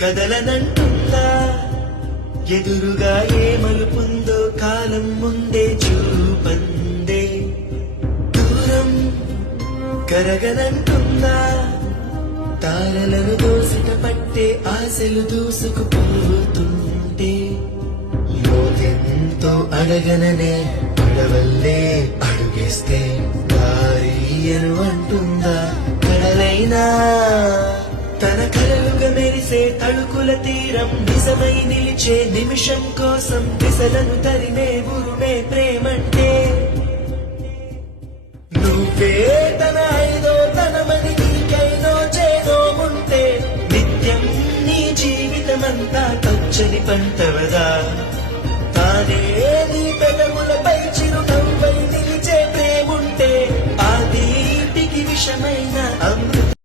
కదలనంటుందా ఎదురుగా ఏ మలుపుందో కాలం ముందే చూపందే దూరం కరగనంటుందా తారలను దోసిట పట్టే ఆశలు దూసుకుపోతుంటే లోతెంతో అడగననే అడవల్లే అడుగేస్తే దారియను అంటుందా కడలైనా తన కలలుగా మెరిసే తళుకుల తీరం నిజమై నిలిచే నిమిషం కోసం దిశలను తరిమే ఉరుమే ప్రేమంటే నువ్వే తన ఐదో తనమని నీకైనో చేదో ఉంటే నిత్యం నీ జీవితమంతా పచ్చని పంటవదా తానే